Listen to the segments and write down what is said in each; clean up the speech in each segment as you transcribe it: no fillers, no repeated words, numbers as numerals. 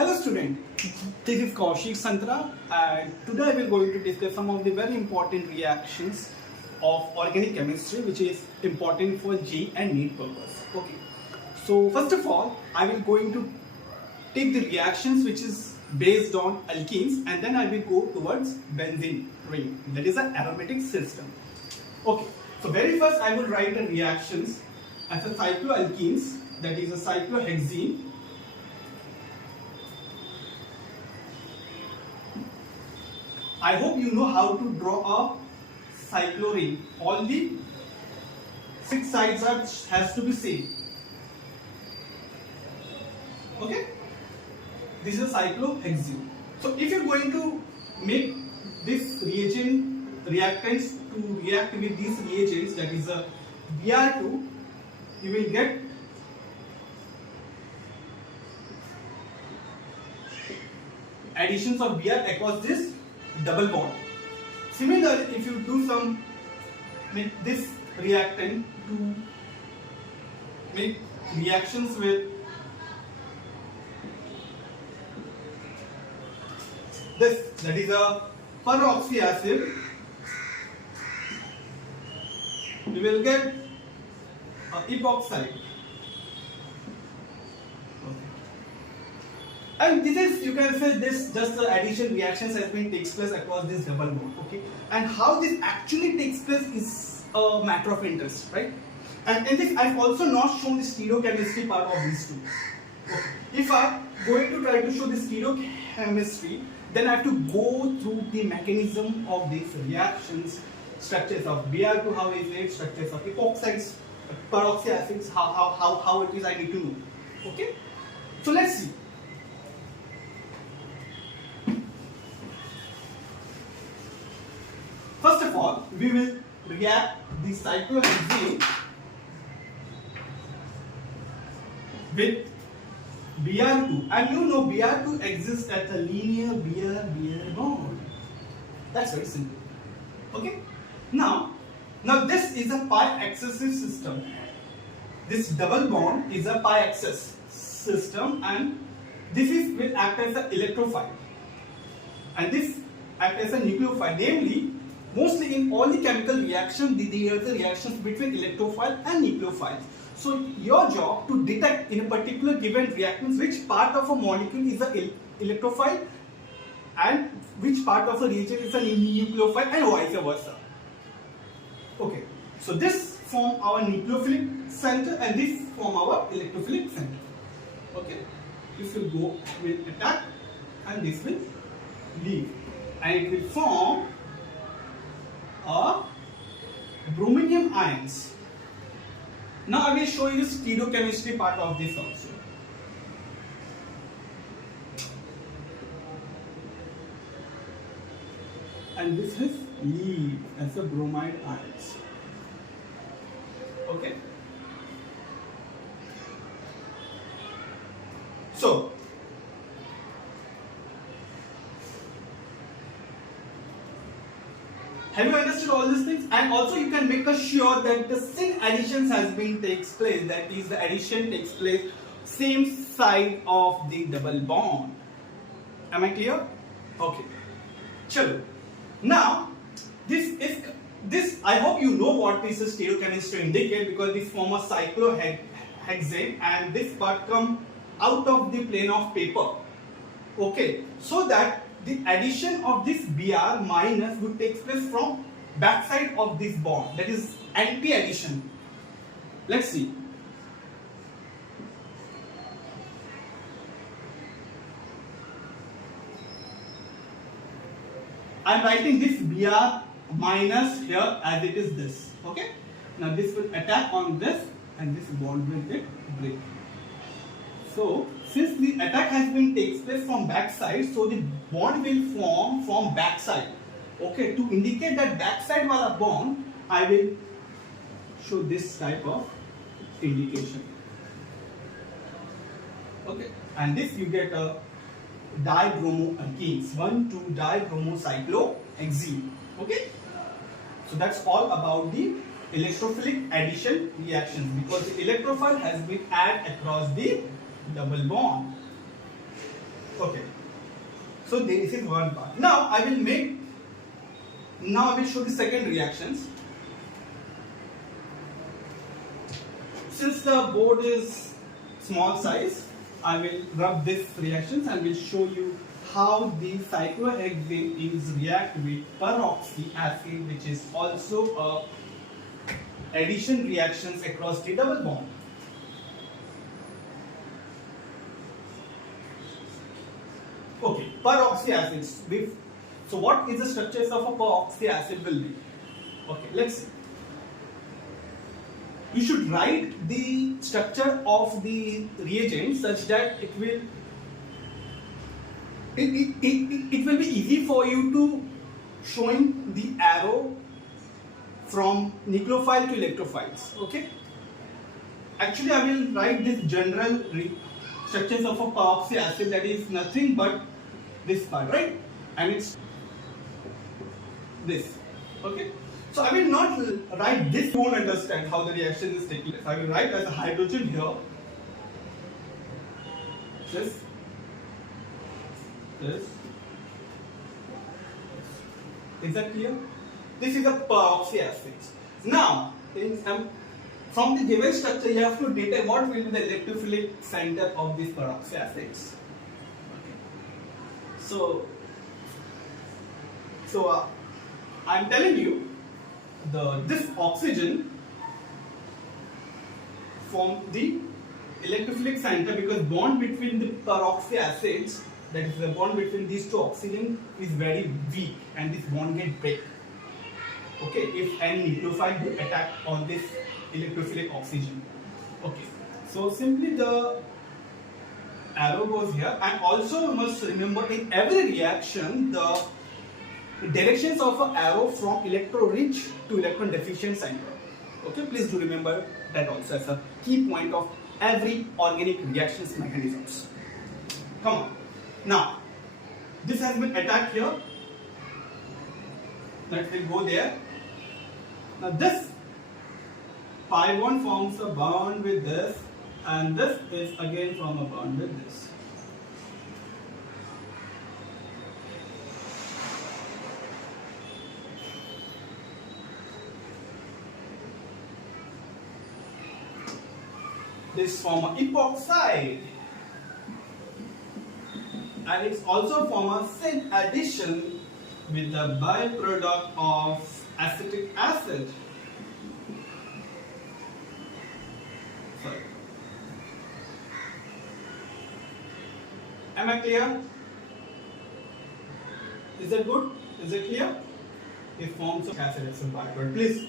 Hello student, this is Kaushik Santra and today we are going to discuss some of the very important reactions of organic chemistry which is important for G and NEET purpose. Okay, so first of all I will going to take the reactions which is based on alkenes and then I will go towards benzene ring, that is an aromatic system. Okay, so very first I will write the reactions as a cycloalkenes, that is a cyclohexene. I hope you know how to draw a cycloring. All the 6 sides has to be same. Okay? This is a cyclohexene. So if you are going to make this reactants to react with these reagents, that is a Br2, you will get additions of Br across this double bond. Similarly, if you do some with this reactant to make reactions with this, that is a peroxy acid, we will get epoxide. And this is, you can say this just the addition reactions has been takes place across this double bond. Okay, and how this actually takes place is a matter of interest, right? And in this I've also not shown the stereochemistry part of these two. Okay. If I'm going to try to show the stereochemistry, then I have to go through the mechanism of these reactions, structures of Br2, how is it, structures of epoxides, peroxy acids, how it is I need to know. Okay, so let's see. First of all, we will react the cyclohexene with Br2, and you know Br2 exists at a linear Br bond. That's very simple. Okay. Now this is a pi-axis system. This double bond is a pi-axis system, and this will act as an electrophile, and this act as a nucleophile. Namely, mostly in all the chemical reactions, there are the reactions between electrophile and nucleophile. So your job to detect in a particular given reactants which part of a molecule is an electrophile and which part of a reagent is a nucleophile and vice versa. Okay, so this form our nucleophilic center and this form our electrophilic center. Okay, this will go will attack and this will leave, and it will form brominium ions. Now I will show you the stereochemistry part of this also. And this is leave as a bromide ions. Okay. So have you understood all these things? And also you can make sure that the same additions has been takes place. That is, the addition takes place same side of the double bond. Am I clear? Okay. Chalo. Now this I hope you know what this is stereochemistry indicate, because this form a cyclohexane and this part come out of the plane of paper. Okay. So that the addition of this Br minus would take place from backside of this bond, that is anti-addition. Let's see. I am writing this Br minus here as it is this. Okay. Now this will attack on this and this bond will get break. So since the attack has been takes place from backside, so the bond will form from backside. Okay, to indicate that backside wala bond, I will show this type of indication. Okay, and this you get a dibromoalkenes, 1,2-dibromocyclohexene. Okay, so that's all about the electrophilic addition reactions, because the electrophile has been added across the double bond. Okay. So this is one part. Now I will show the second reactions. Since the board is small size, I will rub this reactions and will show you how the cyclohexanes react with peroxy acid, which is also a addition reactions across the double bond. Okay, peroxy acids. So what is the structures of a peroxy acid will be? Okay, let's see. You should write the structure of the reagent such that it will be easy for you to showing the arrow from nucleophile to electrophiles. Okay. Actually, I will write this general structures of a peroxy acid, that is nothing but this part, right? And it's this. Okay. So I will not write this. You won't understand how the reaction is taking place. I will write as a hydrogen here. This. Is that clear? This is a peroxy acid. Now, from the given structure, you have to determine what will be the electrophilic center of these peroxy acids. So I am telling you, this oxygen form the electrophilic center because bond between the peroxy acids, that is the bond between these two oxygen, is very weak and this bond get break. Okay, if any nucleophile will attack on this electrophilic oxygen. Okay, so simply the arrow goes here, and also you must remember in every reaction the directions of an arrow from electro-rich to electron-deficient center. Okay, please do remember that also as a key point of every organic reactions mechanisms. Come on. Now, this has been attacked here. That will go there. Now this pi bond forms a bond with this, and this is again from a bond with this. This form a epoxide, and it's also form a syn addition with the byproduct of acetic acid. Sorry. Am I clear? Is that good? Is it clear? It forms of acid as a byproduct. Please,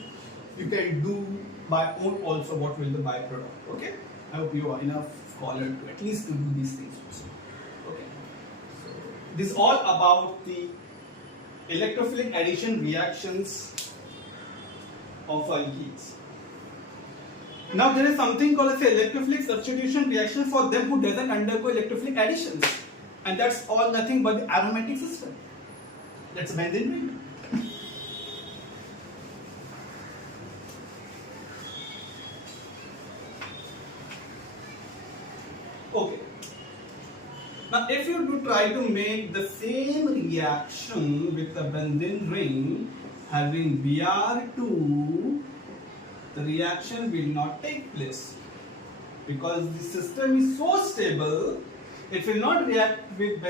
you can do by own also what will the byproduct. Okay? I hope you are enough scholar to at least to do these things also. Okay? So, this is all about the electrophilic addition reactions of alkenes. Now there is something called as electrophilic substitution reaction for them who doesn't undergo electrophilic additions, and that's all nothing but the aromatic system. That's a benzene ring. Okay. Now if you do try to make the same reaction with the benzene ring having Br2, the reaction will not take place because the system is so stable. It will not react with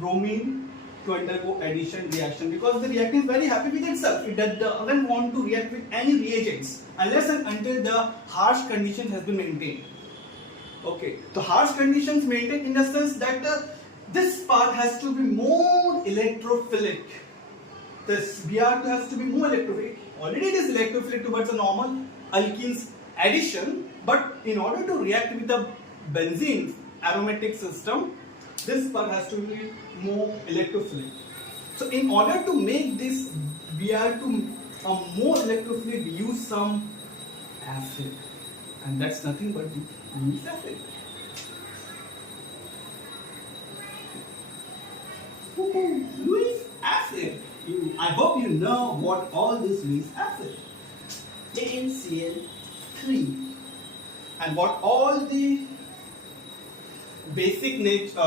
bromine to undergo addition reaction because the reactant is very happy with itself. It doesn't want to react with any reagents unless and until the harsh condition has been maintained. Okay, the harsh conditions maintained in the sense that this part has to be more electrophilic. This Br2 has to be more electrophilic. Already it is electrophilic towards a normal alkenes addition, but in order to react with the benzene aromatic system, this part has to be more electrophilic. So in order to make this Br2 more electrophilic, we use some acid, and that's nothing but the Lewis acid. Lewis acid. I hope you know what all this Lewis acid. NaCl3. And what all the basic nature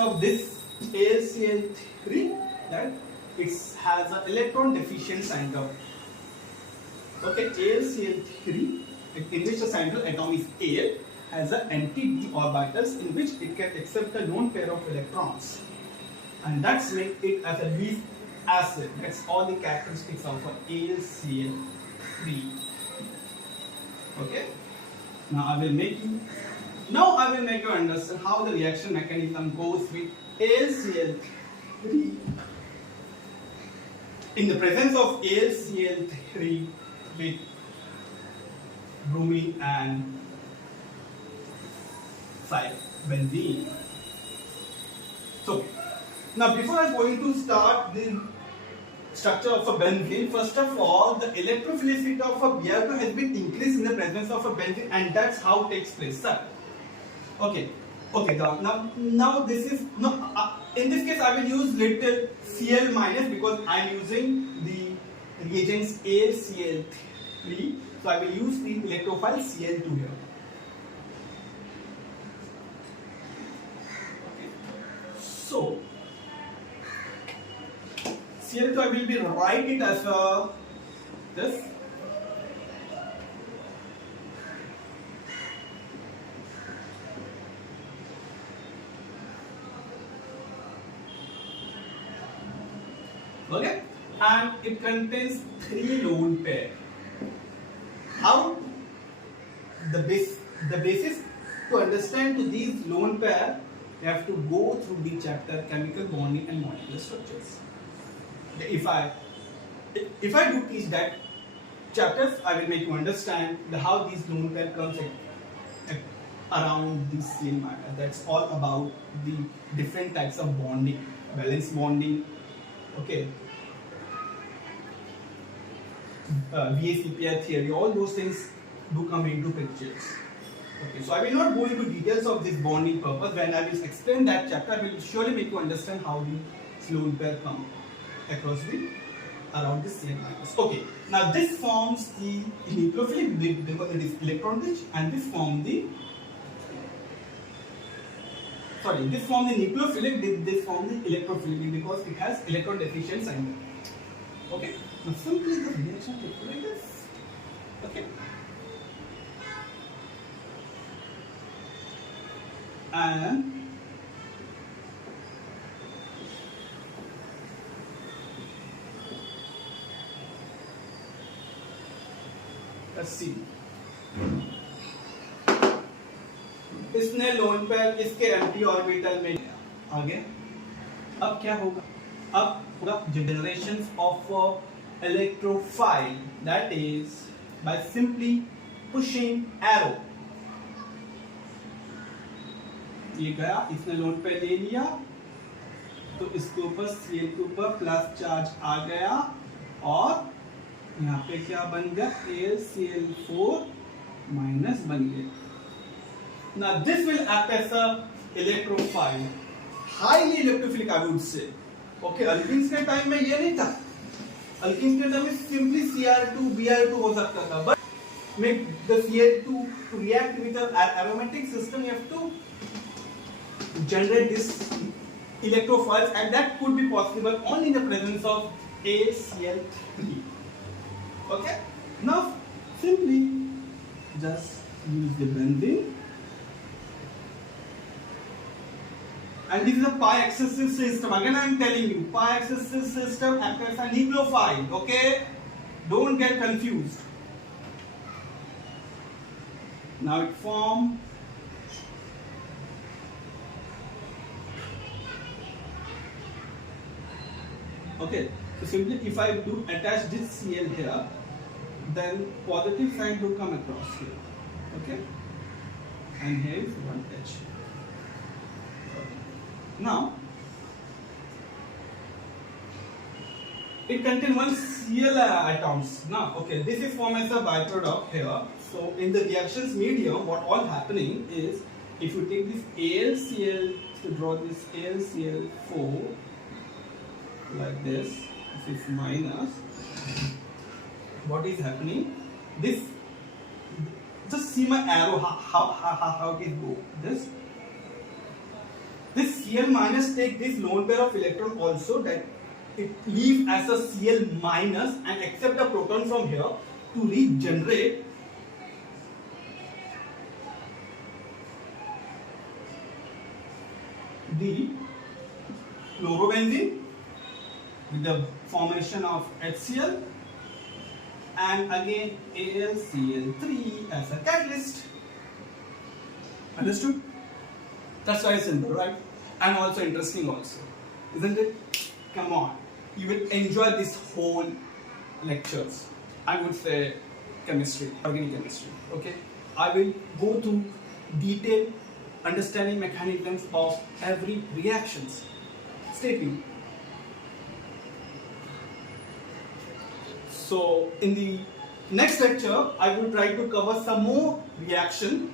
of this AlCl3, that it has an electron deficient center. Okay, AlCl3, in which the central atom is Al, has an empty d orbitals in which it can accept a lone pair of electrons, and that's make it as a least acid. That's all the characteristics of AlCl3. Okay. Now I will make you understand how the reaction mechanism goes with AlCl3 in the presence of AlCl3 with bromine and benzene. So now before I am going to start the structure of a benzene, first of all the electrophilicity of a Br2 has been increased in the presence of a benzene, and that's how it takes place, sir. Okay, now this is in this case I will use little Cl minus because I am using the reagents AlCl3, so I will use the electrophile Cl2 here. So Cl2 I will be write it as this. Okay, and it contains 3 lone pair. How the basis to understand to these lone pair, you have to go through the chapter chemical bonding and molecular structures. If I do teach that chapters, I will make you understand how these lone pair comes around the Cl minus. That's all about the different types of bonding, valence bonding. Okay, VACPR theory, all those things do come into pictures. Okay, so I will not go into details of this bonding purpose. When I will explain that chapter, I will surely make you understand how the lone pair come across around the Cl minus. Okay, now this forms the nucleophilic because it is electron rich, and this forms the nucleophilic, this forms the electrophilic because it has electron deficient sign. Okay, now simply the reaction takes like this. Okay, and let's see, इसने lone pair इसके anti orbital में आ गए. अब क्या होगा? अब होगा generation of electrophile, that is by simply pushing arrow. ये गया, इसने लोन पेयर ले लिया तो इसके ऊपर Cl के ऊपर प्लस चार्ज आ गया और यहाँ पे क्या बन गया? AlCl4 माइनस बन गया. Now this will act as a electrophile, highly electrophilic I would say. Okay, alkenes के टाइम में ये नहीं था. Alkenes के टाइम में simply Cr2 Br2 हो सकता था, but make the Cl2 to react with an aromatic system, you have to generate this electrophiles, and that could be possible only in the presence of AlCl3. Okay, now simply just use the benzene. And this is a pi-axis system. Again, I am telling you, pi-axis system acts as a nucleophile. Okay, don't get confused. Now it forms. Okay, so simply if I do attach this Cl here, then positive sign will come across here. Okay, and here is one H. Now it contains one Cl atoms. Now, okay, this is formed as a byproduct here. So in the reactions medium, what all happening is, if you take this AlCl to draw this AlCl4 like this is minus. What is happening? This just see my arrow, how it go. This Cl minus take this lone pair of electron also, that it leave as a Cl minus and accept the proton from here to regenerate the chlorobenzene with the formation of HCl and again AlCl3 as a catalyst. Understood? That's very simple, right? And also interesting also, isn't it? Come on, you will enjoy this whole lectures. I would say chemistry, organic chemistry. Okay, I will go through detailed understanding mechanisms of every reactions. Stay tuned. So in the next lecture, I will try to cover some more reaction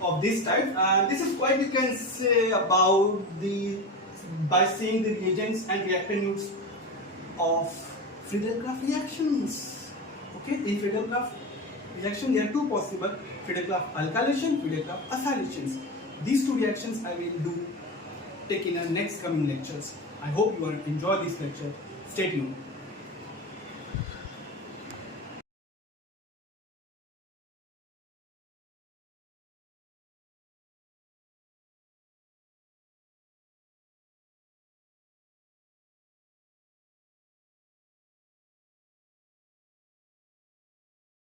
of this type. This is quite, you can say, about by seeing the reagents and reactants of Friedel-Crafts reactions. Okay, in Friedel-Crafts reaction there are two possible: Friedel-Crafts alkylation, Friedel-Crafts acylations. These two reactions I will take in our next coming lectures. I hope you will enjoy this lecture. Stay tuned.